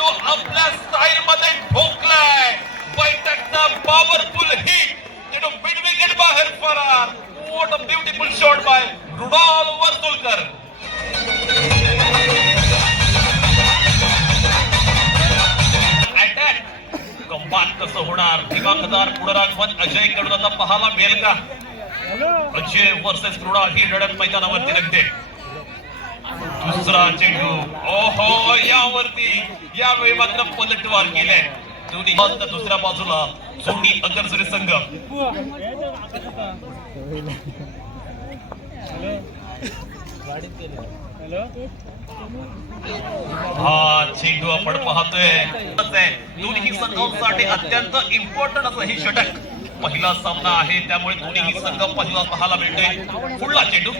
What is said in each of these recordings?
चेंडू आपल्या स्टाईल मध्ये ठोकलाय. बैठकचा पॉवरफुल हिट चेंडू मिड विकेट बाहेर फरार what a beautiful shot by रुडॉल Vartulkar. कंपान कसं होणार? दिमागदार पुनरागमन अजयकडून आता पाहायला मिळेल का? अजय वर्सेस मृणाल ही लढत मैदानावरती रंगते. दुसरा चेंडू. ओहो यावरती. यावेळी मात्र पलटवार केलाय. दोन्ही मस्त दुसऱ्या बाजूला जोडी अगरसरी संघ. हा चेंडू आपण पाहतोय. दोन्ही संघांसाठी अत्यंत इम्पॉर्टंट असं हे षटक. पहिला सामना आहे त्यामुळे दोन्ही संघ पहिला पाहायला मिळते पुढला चेंडू.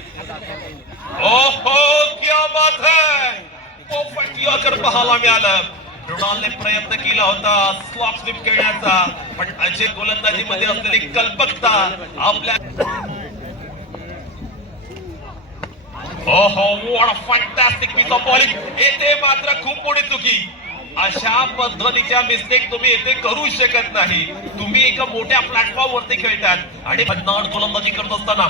ओहो क्या बात है! पोपट पाहायला मिळालं. मृणालने प्रयत्न केला होता स्लॉप स्लिप खेळण्याचा. पण अजय गोलंदाजी मध्ये असलेली कल्पकता आपल्या ओहो what fantastic piece of bowling येते मात्र खूप मोठी चुकी. अशा पद्धतीच्या मिस्टेक तुम्ही येथे करू शकत नाही. तुम्ही एका मोठ्या प्लॅटफॉर्म वरती खेळतात आणि पन्नाड गोलंदाजी करत असताना.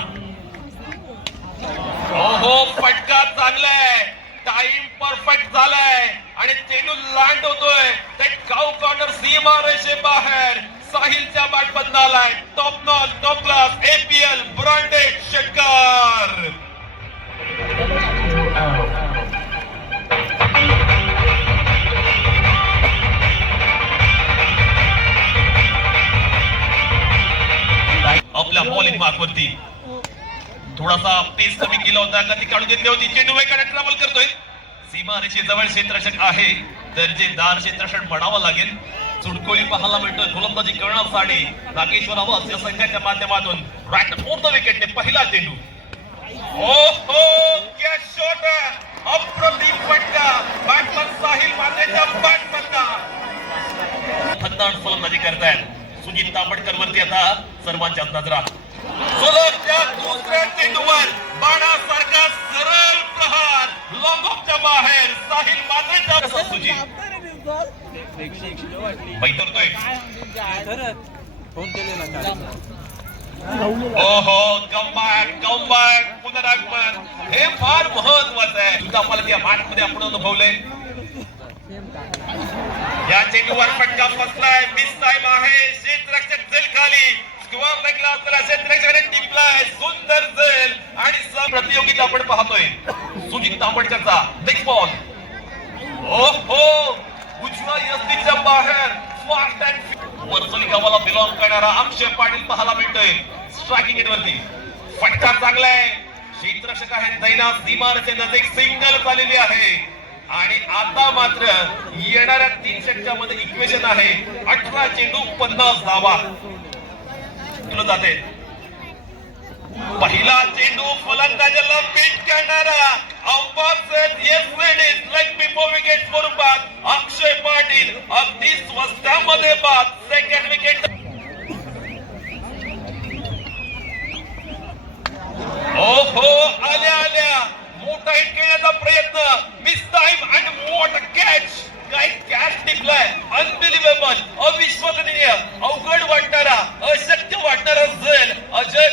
हो फटका चांगलाय. टाइम परफेक्ट झालाय. आणि चेंडू लँड होतोय. ते काऊ कॉर्नर सीमा रेषे बाहेर. साहिलच्या बॅट बंद आलाय top non top class APL branded षटकार आपल्या बॉलिंग मार्कवरती थोडासा पेस कमी केला होता कधी काढून घेतली होती. चेंडू वेगाने ट्रॅव्हल करतोय. सीमा जवळ क्षेत्ररक्षक आहे. दर्जेदार क्षेत्ररक्षण म्हणावं लागेल चुडकोळी पाहायला मिळतोय. गोलंदाजी करण्यासाठी नागेश्वर आवाज या संघाच्या माध्यमातून. राईट फोर्थ विकेटने पहिला चेंडू. ओहो क्या शॉट अप्रतिम फटका. बॅटमन साहिल मात्रेच्या बॅटमनना फलंदाजी करतायत. सुजित तांबडकर वरती आता सर्वांच्या नजरा सलगच्या दुसऱ्या चेंडूवर बाणासारखा सरळ प्रहार लॉंग बाहेर साहिल मात्रेचा. कसा सुजित? बैठरतोय फोन केलेला ओहो हो, कमबॅक कमबॅक पुनरागमन हे फार महत्वाचं आहे. सुद्धा आपल्याला त्या मॅच मध्ये आपण अनुभवलंय. या चेंडूवर फटका बसलाय मिस टाइम आहे क्षेत्ररक्षक जेल खाली. स्क्वॉम लागला असताना क्षेत्ररक्षकाने टिपलाय. सुंदर जेल आणि स- प्रतियोगिता आपण पाहतोय. सुजित तांबडकरचा नेक्स्ट बॉल ओ हो उजवा यस्तीच्या बाहेर. फास्ट अँड वरचोली गावाला बिलॉंग करणारा अक्षय पाटील पाहायला मिळतोय. स्ट्रायकिंग एट वरती. फटका चांगला आहे क्षेत्ररक्षक आहे दैना सीमारचे नजीक सिंगल झालेली आहे. आणि आता मात्र येणाऱ्या तीन षटकामध्ये इक्वेशन आहे. अठरा चेंडू पन्नास धावा. तुला जाते. पहिला चेंडू फलंदाजाला बीट करणारा umpire yes ladies leg before wicket स्वरूपात अक्षय पाटील अगदी स्वस्तामध्ये बाद सेकंड विकेट ओहो आल्या आल्या मोठा हिट खेळण्याचा प्रयत्न मिस टाइम अँड मोठ कॅच काय कॅच टिकलाय अनबिलिव्हेबल अविश्वसनीय अवघड वाटणारा अशक्य वाटणारा झेल अजय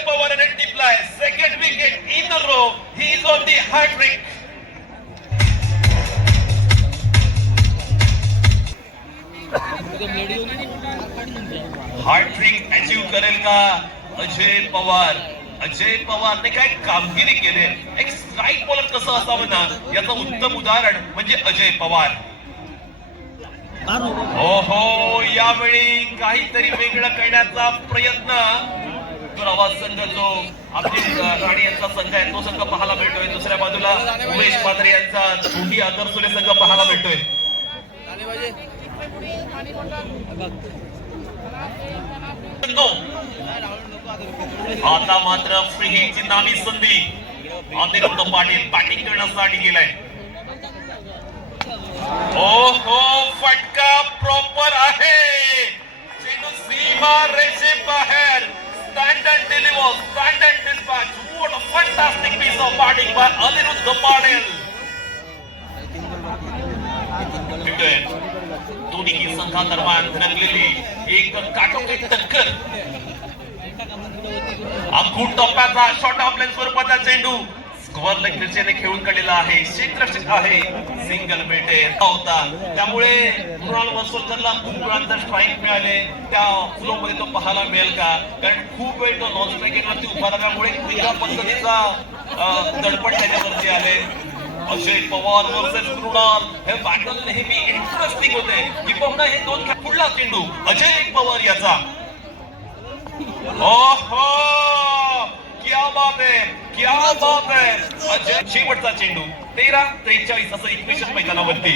पवार याने टिपलाय second wicket in row he is on the hat-trick hat-trick achieve करेल का? अजय पवार. अजय पवारने काय कामगिरी केली? एक स्ट्राईक बॉलर कसं असावं ना? याचं उत्तम उदाहरण म्हणजे अजय पवार. ओहो यावेळी काहीतरी वेगळं करण्याचा प्रयत्न आवाज संघ जो अब्दुल राणे यांचा संघ आहे तो संघ पाहायला मिळतोय. दुसऱ्या बाजूला उमेश पात्रे यांचा छोटी आदरसुले संघ पाहायला मिळतोय. आता मात्र फ्री हिटची नामी संधी. अनिरुद्ध पाटील बॅटिंग करण्यासाठी गेलाय. ओ हो फटका प्रॉपर आहे. चेंडू सीमा रेषे बाहेर standard deliver standard and dispatch. What a fantastic piece of batting by Patil भेटूया. दोन्ही संघादरम्यान रंगलेली एक काटोकाट टक्कर. अखूट टप्प्याचा शॉर्ट ऑफ लाईन स्वरूपाचा चेंडू. स्क्वर लेग खेळून काढलेला आहे. क्षेत्ररक्षक आहे. सिंगल भेटेल होता. त्यामुळे कृणाल मसोलकरला खूप वेळानंतर स्ट्राईक मिळाले. त्या फ्लोमध्ये तो पाहायला मिळेल का? कारण खूप वेळ तो नॉन स्ट्रायकिंग वरती उभा राहिल्यामुळे क्रीडा पद्धतीचा अं, दडपण त्याच्यावरती आले. अजय पवार वर्सेस कृणाल हे बॅटल नेहमी इंटरेस्टिंग होते. किंबहुना हे दोन पुढला चेंडू अजय पवार याचा. ओहो! क्या बात है क्या बात है अजय शेवटचा चेंडू. तेरा त्रेचाळीस असं इक्वेशन मैदानावरती.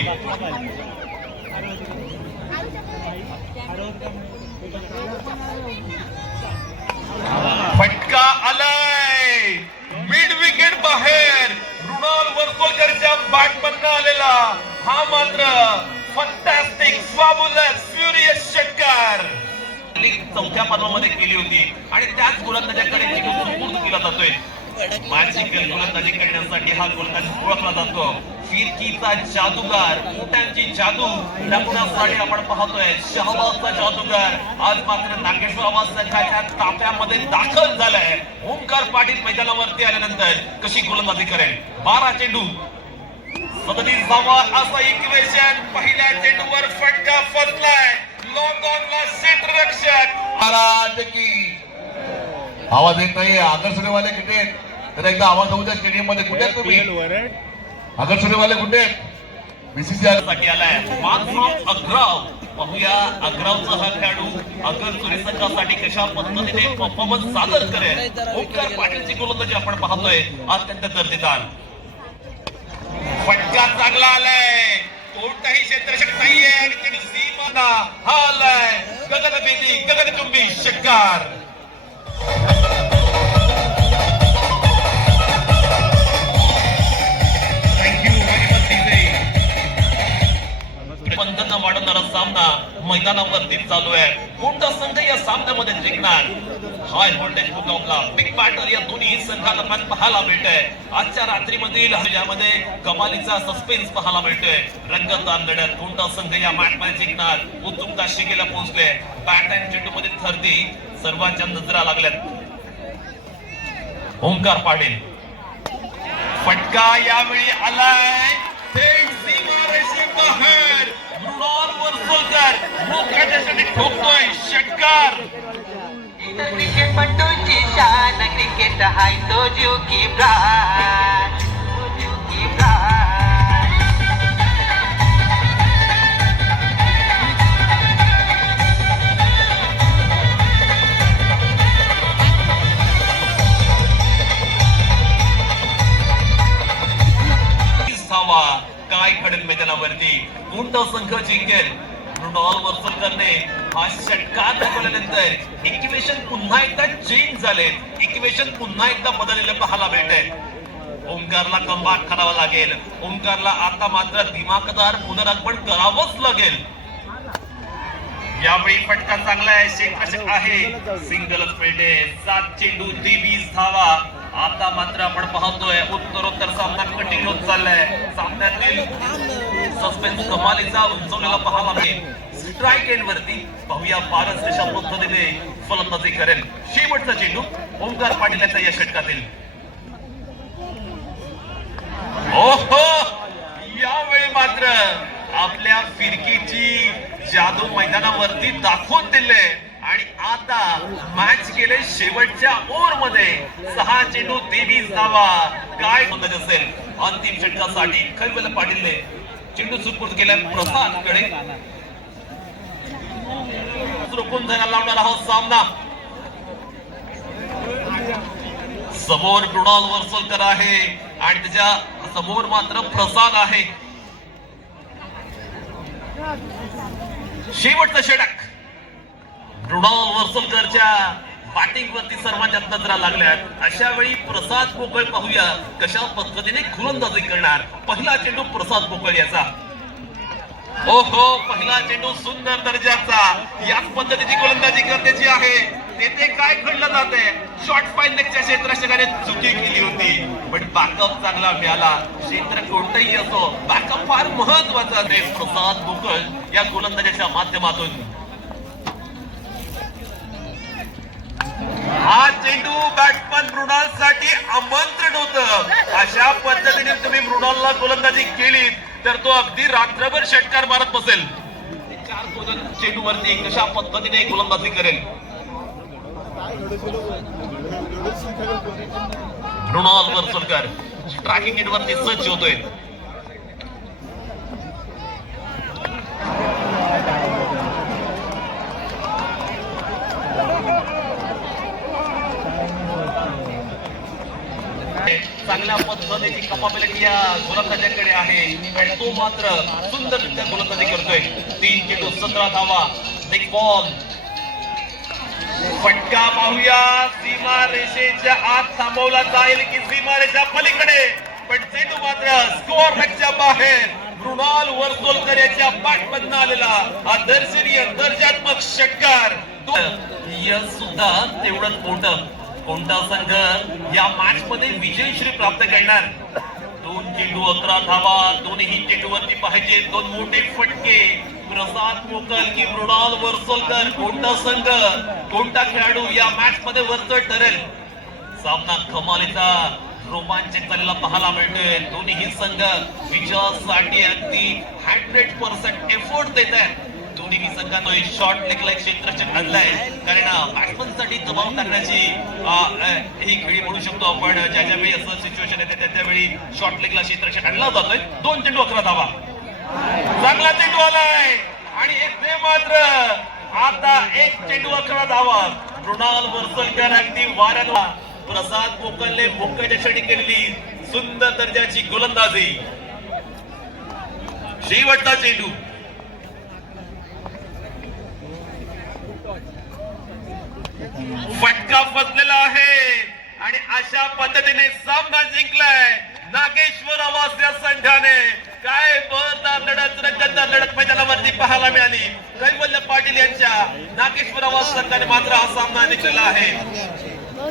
फटका आलाय. मिड विकेट बाहेर. मृणाल वर्तोळकरच्या बॅटमधनं आलेला. हा मात्र फंटॅस्टिक फॅब्युलस फ्युरियस षटकार. चौथ्या पर्वामध्ये केली होती. आणि त्याच गोलंदाजाकडे पूर्ण केला जातोय. गोलंदाजी करण्यासाठी हा गोलंदाज ओळखला जातो? फिरकीचा जादूगार मोठ्यांची जादू दाखवण्यासाठी आपण पाहतोय शहबाजचा जादूगार. आज मात्र नागेश्वर आवाज संघाच्या ताफ्यामध्ये दाखल झालाय. ओंकार पाटील मैदानावरती आल्यानंतर कशी गोलंदाजी करेल? बारा चेंडू. सदतीस धावा असं इक्वेशन पहिल्या चेंडूवर फटका फसलाय लॉंग ऑनला क्षेत्ररक्षक महाराज की. आवाज येत नाही आकर्षणीवाले कुठे आहेत? तर एकदा आवाज होऊ द्या स्टेडियममध्ये कुठे आहेत तुम्ही? आकर्षणीवाले कुठे आहेत? बीसीसीआयसाठी आलाय. मान फ्रॉम अग्राव पाहूया अग्रावचा हा खेळाडू अगर संघासाठी कशा पद्धतीने परफॉर्मन्स सादर करेल. ओंकार पाटीलची गोलंदाजी आपण पाहतोय. अत्यंत दर्जेदार. फटका चांगला आलाय. कोणताही क्षेत्ररक्षक नाहीये आणि त्याने सीमा हा आलाय गगनभेदी गगनचुंबी षटकार पंधना वाढवणारा सामना मैदानावरती चालू आहे. कोणता संघ या सामन्यामध्ये जिंकणार? हाय व्होल्टेज मुकाबला बिग बॅटल या दोन्ही संघादरम्यान पाहायला मिळतंय. आजच्या रात्रीमधील यामध्ये कमालीचा सस्पेन्स पाहायला मिळतोय. रंगतदार लढ्यात कोणता संघ या मॅच मध्ये जिंकणार? उत्सुकता शिकेला पोहोचले. बॅट अँड चेंडू मध्ये थरती सर्वांच्या नजरा लागल्यात. ओंकार पाटील. फटका यावेळी आलाय. थेट सीमारेषेबाहेर मृणाल वर्सोलकर मोक्याच्यासाठी ठोकतोय षटकार क्रिकेटपटूची शान क्रिकेट हाय तो जीव की प्राण तो जीव की प्राण। काय घडेल मैदानावरती? कोणता संघ जिंकेल? मृणाल करणे हा षटकार दाखवल्यानंतर इक्वेशन पुन्हा एकदा चेंज झाले. इक्वेशन पुन्हा एकदा बदललेलं पाहायला मिळतंय. ओंकारला कंबाट करावा लागेल. ओंकारला आता मात्र दिमाखदार पुनरागमन करावंच लागेल. यावेळी फटका चांगला आहे क्षेत्ररक्षक आहे. सिंगल मिळते सात चेंडू तेवीस धावा. आता मात्र आपण पाहतोय उत्तरोत्तर सामना कठीण होत चाललाय. सामन्यातील सस्पेन्स कमालीचा उंचवलेला पाहायला मिळेल स्ट्राईक एंड वरती पाहूया पारस दिशा पद्धतीने फलंदाजी करेल. शेवटचा चेंडू ओंकार पाटील याचा या षटकातील. ओहो! यावेळी मात्र आपल्या फिरकीची जादू मैदानावरती दाखवून दिले. आणि आता मॅच केले शेवटच्या ओव्हरमध्ये सहा चेंडू तेवीस धावा. काय म्हणत असेल? अंतिम षटकासाठी खैबल पाटीलने चेंडू सुपूर्द केला प्रसाद रोखून जायला लावणार आहोत सामना. समोर मृणाल वर्सोलकर आहे आणि त्याच्यासमोर मात्र प्रसाद आहे. शेवटचा षटक. मृणाल वर्सोलकरच्या बॅटिंग वरती सर्वांच्या नजरा लागल्यात. अशा वेळी प्रसाद पोकळ पाहूया कशा पद्धतीने गोलंदाजी करणार पहिला चेंडू प्रसाद पोकळ याचा. ओहो पहिला चेंडू सुंदर दर्जाचा. याच पद्धतीची गोलंदाजी करण्याची आहे. तेथे काय घडलं आहे शॉर्ट फाईनच्या क्षेत्ररक्षकाने चुकी केली होती. पण बॅकअप चांगला मिळाला. क्षेत्र कोणतंही असो बॅकअप फार महत्त्वाचा आहे. प्रसाद मुकळ या गोलंदाजाच्या माध्यमातून हा चेंडू बॅट्समन मृणालसाठी आमंत्रण होतं. अशा पद्धतीने तुम्ही मृणालला गोलंदाजी केली तर तो अगदी रात्रभर षटकार मारत बसेल. चार चेंडू वरती कशा पद्धतीने गोलंदाजी करेल? मृणाल वरसोलकर स्ट्रायकिंग वरती सज्ज होतोय. चांगल्या पद्धतीची कपाबिलिटी या गोलंदाजाकडे आहे. आणि तो मात्र सुंदररित्या गोलंदाजी करतोय. तीन चेंडू सतरा धावा. एक बॉल फटका पाहूया. सीमा रेषेच्या आत थांबवला जाईल की सीमा रेषा पलीकडे. पण चेंडू मात्र स्कोअर लाईनच्या बाहेर. मृणाल वर्सोलकर याच्या पाठमधनं आलेला हा दर्शनीय दर्जात्मक षटकार. तो यश सुद्धा तेवढंच मोठं. कोणता संघ या मॅच मध्ये विजयश्री प्राप्त करणार? दोन चेंडू अकरा धावा दोन्ही चेंडूवरती पाहिजे दोन मोठे फटके. प्रसाद मोकल की मृणाल वर्सोलकर कोणता संघ? कोणता खेळाडू या मॅच मध्ये वरचढ ठरेल? सामना कमालीचा रोमांचक झालेला पाहायला मिळतोय. दोन्ही संघ विजयासाठी अगदी हंड्रेड पर्सेंट एफोर्ट देत आहेत दोन्ही संघांनो शॉर्ट टेकला एक क्षेत्ररक्षक आणलाय कारण बॅट्समनसाठी दबाव टाकण्याची ही खेळी म्हणू शकतो आपण. ज्या ज्या वेळी असं सिच्युएशन येते त्या त्यावेळी शॉर्ट लेगला क्षेत्ररक्षक आणला जातोय. दोन चेंडू अकरा धावा. चांगला चेंडू आलाय. आणि एक ते मात्र. आता एक चेंडू अकरा धावा. मृणाल वरसलकर अगदी वाऱ्याला प्रसाद कोकणले भोकाच्या क्षणी केलेली सुंदर दर्जाची गोलंदाजी. शेवटचा चेंडू. फटका फसलेला आहे. आणि अशा पद्धतीने सामना जिंकलाय नागेश्वर आवास या संघाने. काय बरदार लढत रंगतदार लढत मैदानावरती पाहायला मिळाली. कैवल्य पाटील यांच्या नागेश्वर आवास संघाने मात्र हा सामना जिंकलेला आहे. हो,